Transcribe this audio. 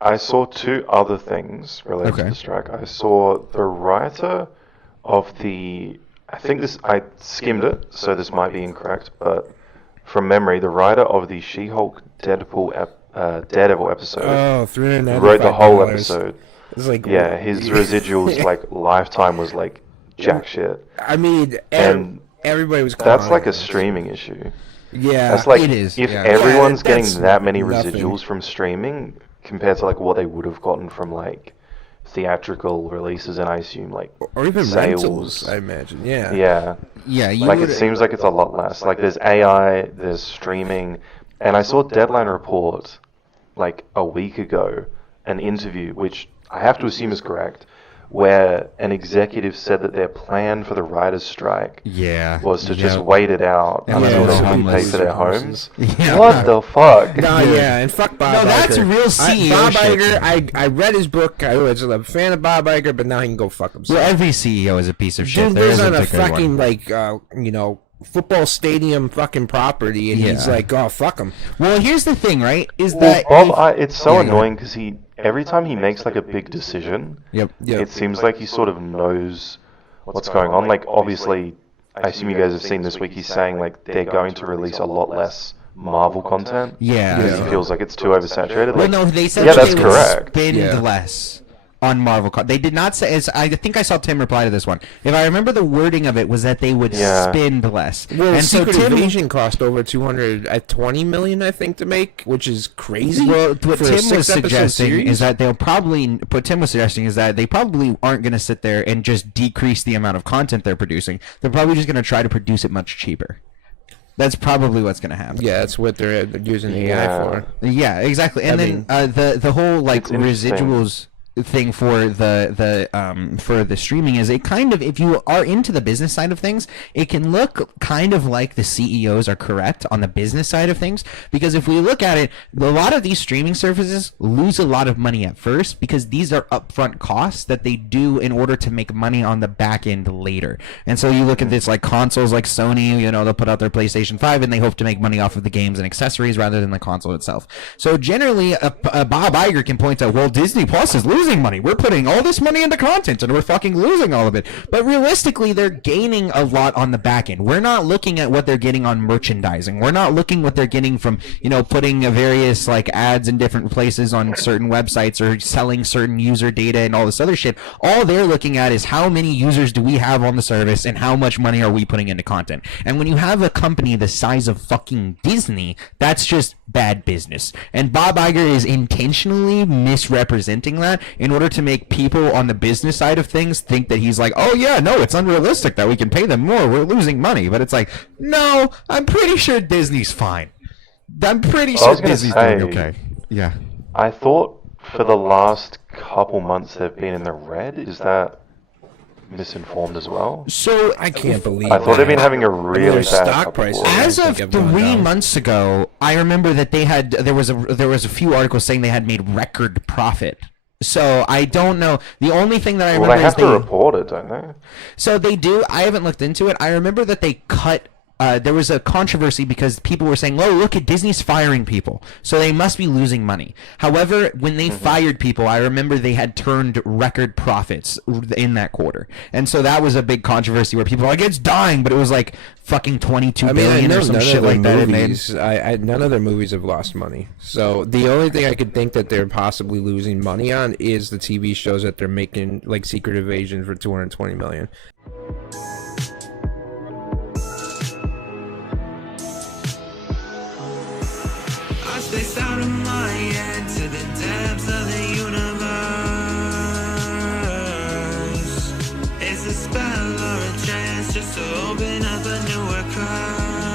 I saw two other things related to Okay. the strike. I saw the writer of I skimmed it, so this might be incorrect, but from memory, the writer of the She-Hulk Daredevil episode Oh, wrote the whole $395. episode. It's like, Yeah, his residuals like lifetime was like jack shit, I mean, and everybody was that's like clowning a us. streaming issue. Yeah, That's like It is, if yeah. everyone's Yeah, getting that's that many nothing. residuals from streaming compared to like what they would have gotten from like theatrical releases, and I assume like or even sales. rentals, I imagine. Yeah. Yeah, Yeah, you like would. it seems like it's a lot less. Like there's AI, there's streaming, and I saw Deadline report like a week ago an interview, which I have to assume is correct, where an executive said that their plan for the writers' strike Yeah. was to just Yep. wait it out And until let they them could pay homeless. for their homes. Yeah. What the fuck? No, Dude. yeah, and fuck Bob No, Iger. that's a real CEO Bob shit. Iger, I read his book. I was a fan of Bob Iger, but now he can go fuck himself. Well, every CEO is a piece of shit. Dude There lives isn't on a a good one. fucking football stadium fucking property, and he's Yeah. like, oh fuck him. Well, here's the thing, right? Is Well, that it's so Yeah, go annoying because every time he makes like a big decision, Yep. it seems like he sort of knows what's going on. Like obviously, I assume you guys have seen this week. He's saying like they're going to release a lot less Marvel content. Yeah. Because he feels like it's too oversaturated. Well, Like, no, they said yeah, that that's they would correct. spend Yeah. less on Marvel. They did not say. I think I saw Tim reply to this one. If I remember, the wording of it was that they would Yeah. spend less. Well, and so Secret Tim. Invasion cost over 220 million, I think, to make, which is crazy. Well, what for a Tim was 6-episode suggesting series. is that they'll probably. What Tim was suggesting is that they probably aren't going to sit there and just decrease the amount of content they're producing. They're probably just going to try to produce it much cheaper. That's probably what's going to happen. Yeah, that's what they're using AI Yeah. for. Yeah, exactly. And I then the whole like It's interesting. residuals thing for the streaming is it kind of, if you are into the business side of things, it can look kind of like the CEOs are correct on the business side of things, because if we look at it, a lot of these streaming services lose a lot of money at first because these are upfront costs that they do in order to make money on the back end later. And so you look at this like consoles like Sony, they'll put out their PlayStation 5 and they hope to make money off of the games and accessories rather than the console itself. So generally a Bob Iger can point out, well, Disney Plus is losing money. We're putting all this money into content and we're fucking losing all of it. But realistically, they're gaining a lot on the back end. We're not looking at what they're getting on merchandising. We're not looking what they're getting from, putting various like ads in different places on certain websites or selling certain user data and all this other shit. All they're looking at is how many users do we have on the service and how much money are we putting into content. And when you have a company the size of fucking Disney, that's just bad business. And Bob Iger is intentionally misrepresenting that in order to make people on the business side of things think that he's like, oh yeah, no, it's unrealistic that we can pay them more, we're losing money. But it's like, no, I'm pretty sure Disney's fine. I'm pretty I sure was gonna Disney's say- doing okay. Yeah. I thought for the last couple months they've been in the red. Is that misinformed as well? So I can't believe I thought they've been that. having a I mean, really their bad stock couple prices quarters. as I of think have gone 3 down. months ago, I remember that there was a few articles saying they had made record profit. So I don't know. The only thing that I Well, remember they have is to report it, don't they? So they do. I haven't looked into it. I remember that they cut. There was a controversy because people were saying, "Oh, look at Disney's firing people, so they must be losing money." However, when they fired people, I remember they had turned record profits in that quarter, and so that was a big controversy where people were like, "It's dying," but it was like fucking 22 billion or some shit like that. None of their movies have lost money. So the only thing I could think that they're possibly losing money on is the TV shows that they're making, like Secret Invasion for 220 million. I spaced out of my head to the depths of the universe. It's a spell or a chance just to open up a newer curve.